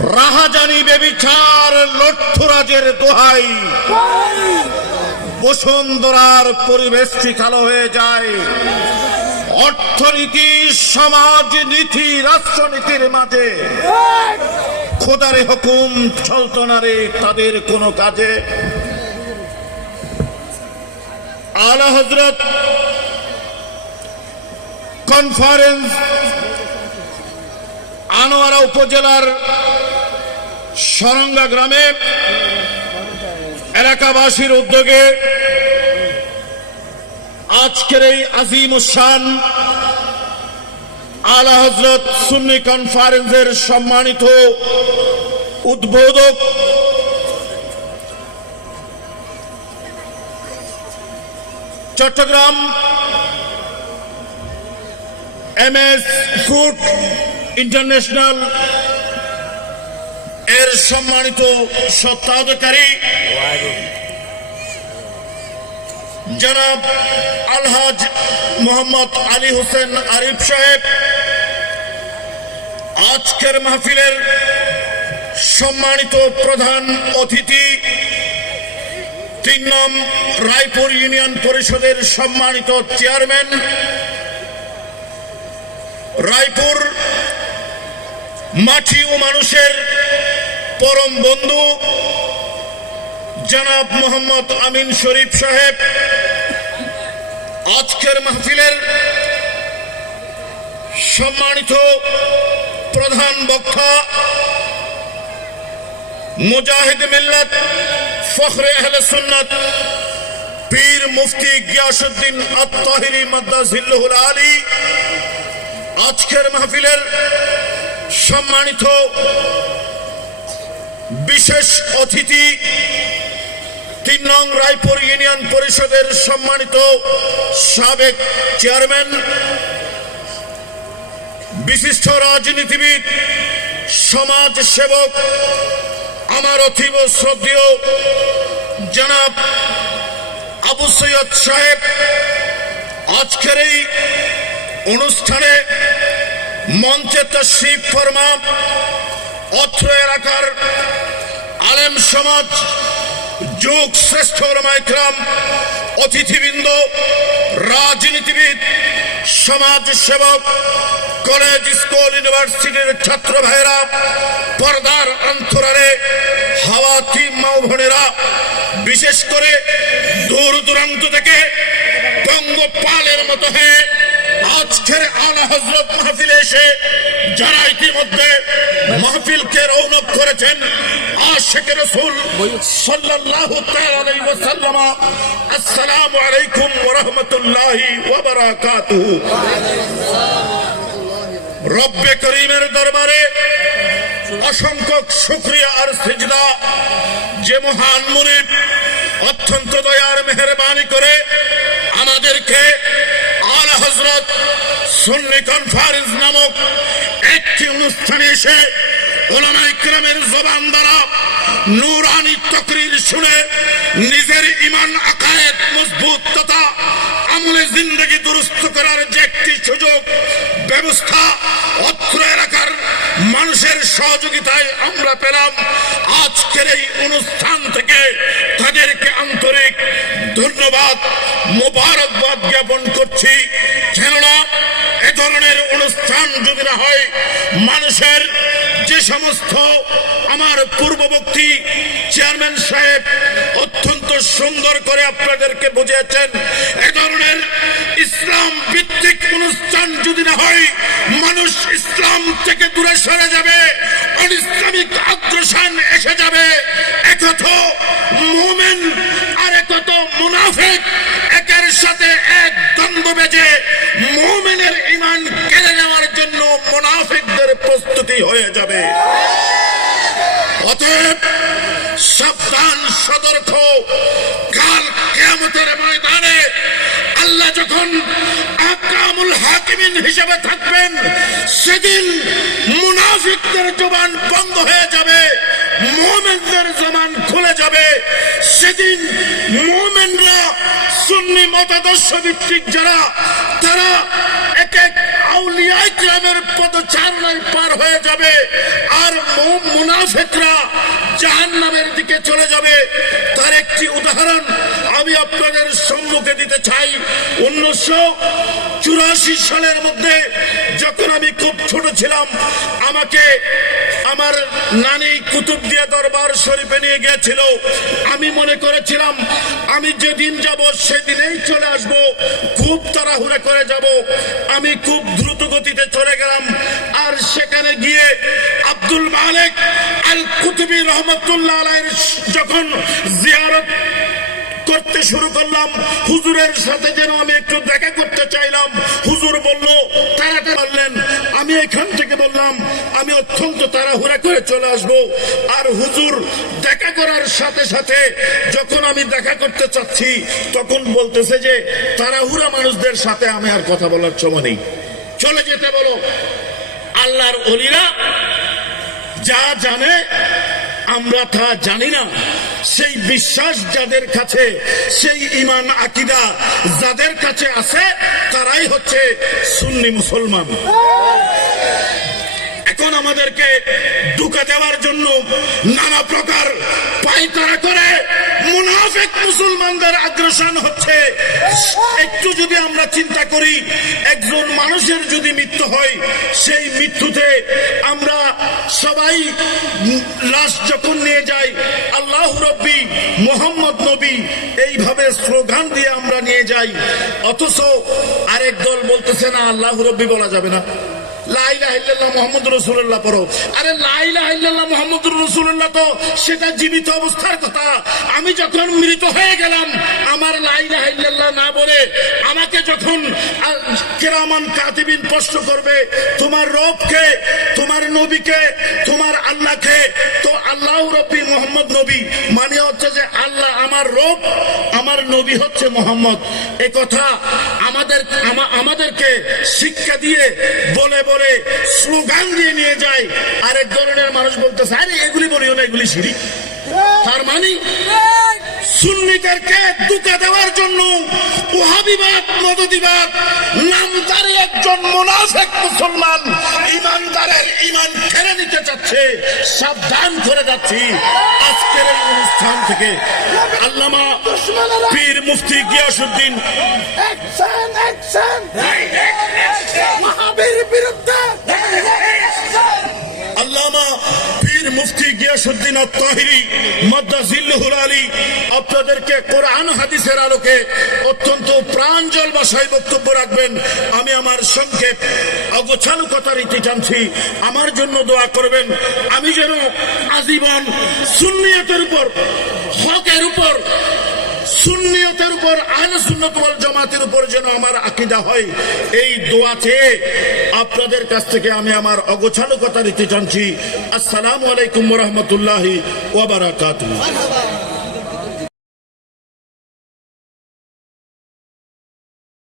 রাহাজানি বেবিচার লঠ্ঠরাজের দোহাই, বসুন্ধরার পরিবেশটি কালো হয়ে যায়। অর্থনীতি, সমাজনীতি, রাষ্ট্রনীতির মাঝে খোদারে হুকুম চলতো না রে তাদের কোনো কাজে। আলা হযরত কনফারেন্স আনোয়ারা উপজেলার সরঙ্গা গ্রামে এলাকাবাসীর উদ্যোগে আজকের এই আজিম শান আলা হযরত সুন্নি কনফারেন্সের সম্মানিত উদ্বোধক চট্টগ্রাম এমএস ফুড ইন্টারন্যাশনাল এর সম্মানিত স্বত্বাধিকারী জনাব আলহাজ মোহাম্মদ আলী হোসেন আরিফ সাহেব, আজকের মাহফিলের সম্মানিত প্রধান অতিথি ৩ নং রায়পুর ইউনিয়ন পরিষদের সম্মানিত চেয়ারম্যান, রায়পুর মাটি ও মানুষের পরম বন্ধু জনাব মোহাম্মদ আমিন শরীফ সাহেব, আজকের মাহফিলের সম্মানিত প্রধান বক্তা মুজাহিদ মিল্লাত ফখরে আহলে সুন্নাত পীর মুফতি গিয়াসউদ্দিন আত-তাহিরি মাদ্দাজিল্লাহুল আলী, আজকের মাহফিলের সম্মানিত বিশেষ অতিথি ৩ নং রায়পুর ইউনিয়ন পরিষদের সম্মানিত সাবেক চেয়ারম্যান, বিশিষ্ট রাজনীতিবিদ, সমাজ সেবক, আমার অতীব শ্রদ্ধেয় জনাব আবু সৈয়দ সাহেব, আজকের এই অনুষ্ঠানে মঞ্চে তাশরীফ ফরমা অত্র এলাকার আলেম সমাজ, যুগ শ্রেষ্ঠ উলামা ইকরাম, অতিথিবৃন্দ, রাজনীতিবিদ, সমাজ সেবক, কলেজ, স্কুল, ইউনিভার্সিটির ছাত্র ভাইরা, পর্দার অন্তরালে হাওয়াতি মা বোনেরা, বিশেষ করে দূর দূরান্ত থেকে পঙ্গপালের মতো হয়ে আজকের আলা হযরত মাহফিলে এসে যারা ইতিমধ্যে মাহফিলকে রৌনক করেছেন, আশিকে রাসূল সাল্লাল্লাহু তাআলা আলাইহি ওয়াসাল্লাম, আসসালামু আলাইকুম ওয়া রাহমাতুল্লাহি ওয়া বারাকাতুহু। রব্বে করিমের দরবারে অসংখ্য শুকরিয়া আর সিজদা, যে মহান মুনিব অত্যন্ত দয়ার মেহেরবানি করে আমাদেরকে আলা হযরত সুন্নি কনফারেন্স নামক একটি অনুষ্ঠানে এসে উলামা ইকরামের জবান দ্বারা নূরানি তাকরীর শুনে নিজের ঈমান আকায়েদ মজবুত তথা আমলে জিন্দেগি দুরুস্ত করার যে একটি সুযোগ ব্যবস্থা অত্র এলাকার মানুষের সহযোগিতায় আমরা পেলাম। আজকের এই অনুষ্ঠান থেকে তাদেরকে আন্তরিক ধন্যবাদ, মোবারকবাদ জ্ঞাপন করছি। কেননা এ ধরনের অনুষ্ঠান যদি না হয়, মানুষের যে সমস্ত আমার পূর্ববর্তী চেয়ারম্যান সাহেব অত্যন্ত সুন্দর করে আপনাদেরকে বুঝিয়েছেন, এ ধরনের ইসলাম ভিত্তিক অনুষ্ঠান যদি না হয়, মানুষ ইসলাম থেকে দূরে সরে যাবে, অনিসলামিক আগ্রাসন এসে যাবে। একথ মুমিন আর একথ মুনাফিক একের সাথে এক দ্বন্দ্ব বেজে মুমিনের ঈমান কেড়ে নেওয়ার জন্য মুনাফিকদের প্রস্তুতি হয়ে যাবে। অতএব সাবধান, সতর্ক। কাল কিয়ামতের ময়দানে আল্লাহ যখন আহকামুল হাকিমিন হিসেবে থাকবেন, সেদিন মুনাফিকদের জবান বন্ধ হয়ে যাবে, মুমিনদের জবান খুলে যাবে। সেদিন মুমিনরা সুন্নি মতাদর্শ ভিত্তিক যারা, তারা এক এক আউলিয়ায়ে কিরামের পদচারণায় পার হয়ে যাবে আর মুনাফিকরা জাহান্নামের দিকে চলে যাবে। তার একটি উদাহরণ আমি আপনাদের সম্মুখে দিতে চাই। 1984 সালের মধ্যে যখন আমি খুব ছোট ছিলাম, আমাকে আমার নানি কুতুবদিয়া দরবার শরীফে নিয়ে গিয়েছিল। আমি মনে করেছিলাম আমি যেদিন যাব সেদিনেই চলে আসব, খুব তাড়াহুড়া করে যাব। আমি খুব দ্রুত গতিতে চলে গেলাম, আর সেখানে গিয়ে আব্দুল মালিক আল কুতুবী রহমতুল্লাহ আলাইহির যখন জিয়ারত করতে শুরু করলাম, হুজুরের সাথে যেন আমি একটু দেখা করতে চাইলাম। হুজুর বলল তাড়াতাড়ি বললেন, আমি এখান থেকে বললাম আমি অত্যন্ত তাড়াহুড়া করে চলে আসব। আর হুজুর দেখা করার সাথে সাথে যখন আমি দেখা করতে চাচ্ছি, তখন বলতেছে যে তাড়াহুড়া মানুষদের সাথে আমি আর কথা বলার সময় নেই, চলে যেতে বলো। আল্লাহর ওলিরা যা জানে আমরা তা জানি না। সেই বিশ্বাস যাদের কাছে, সেই ঈমান আকীদা যাদের কাছে আছে, তারাই হচ্ছে সুন্নি মুসলমান। এখন আমাদেরকে ধোঁকা দেওয়ার জন্য নানা প্রকার পায়তারা করে মুনাফিক মুসলমানদের আগ্রাসন হচ্ছে। একটু যদি আমরা চিন্তা করি, একজন মানুষের যদি মৃত্যু হয়, সেই মৃত্যুতে আমরা সবাই লাশ যখন নিয়ে যাই আল্লাহ রব্বি মুহাম্মদ নবী এইভাবে স্লোগান দিয়ে আমরা নিয়ে যাই, অথচ আরেক দল বলতেছে না আল্লাহ রব্বি বলা যাবে না, লা ইলাহা ইল্লাল্লাহ মুহাম্মাদুর রাসূলুল্লাহ পড়ো। আরে লা ইলাহা ইল্লাল্লাহ মুহাম্মাদুর রাসূলুল্লাহ তো সেটা জীবিত অবস্থার কথা। আমি যখন মৃত হয়ে গেলাম, আমার লা ইলাহা ইল্লাল্লাহ না বলে আমাকে যখন কিরামান কাতিবিন প্রশ্ন করবে তোমার রবকে, তোমার নবীকে, তোমার আল্লাহকে, তো আল্লাহ রব্বি মুহাম্মদ নবী মানে হচ্ছে যে আল্লাহ আমার রব, আমার নবী হচ্ছে মুহাম্মদ। এই কথা আমাদেরকে শিক্ষা দিয়ে বলে বলে স্লোগান দিয়ে নিয়ে যায়। আরেক ধরনের মানুষ বলতেছে আরে এগুলি বলিও না, এগুলি শিরিক। তার মানে সুন্নিদেরকে ধোঁকা দেওয়ার জন্য ওয়াহাবিবাদ, মদদিবাদ নামধারী একজন মুনাফিক মুসলমান ইমানদারের ঈমান কেড়ে নিতে চাচ্ছে। সাবধান করে যাচ্ছি আজকের এই অনুষ্ঠান থেকে। আল্লামা পীর মুফতি গিয়াসউদ্দিন ওয়াহাবির বিরুদ্ধে, আল্লামা পীর মুফতি গিয়াসউদ্দিন আত-তাহিরি মাদ্দাজিল্লুহুল আলী আপনাদেরকে কোরআন হাদিসের আলোকে অত্যন্ত প্রাঞ্জল ভাষায় বক্তব্য রাখবেন। আমি আমার সংক্ষেপ অগোছালো কথা রীতি জানছি, আমার জন্য দোয়া করবেন। আমি যেন আজীবন সুন্নিয়তের উপর, হকের উপর, সুন্নিয়তের উপর, আহলে সুন্নাত ওয়াল জামাতের উপর যেন আমার আকীদা হয়, এই দোয়া চেয়ে আপনাদের কাছ থেকে আমি আমার অগোছালো কথা দিতে চাচ্ছি। আসসালামু আলাইকুম ওয়া রাহমাতুল্লাহি ওয়া বারাকাতুহু।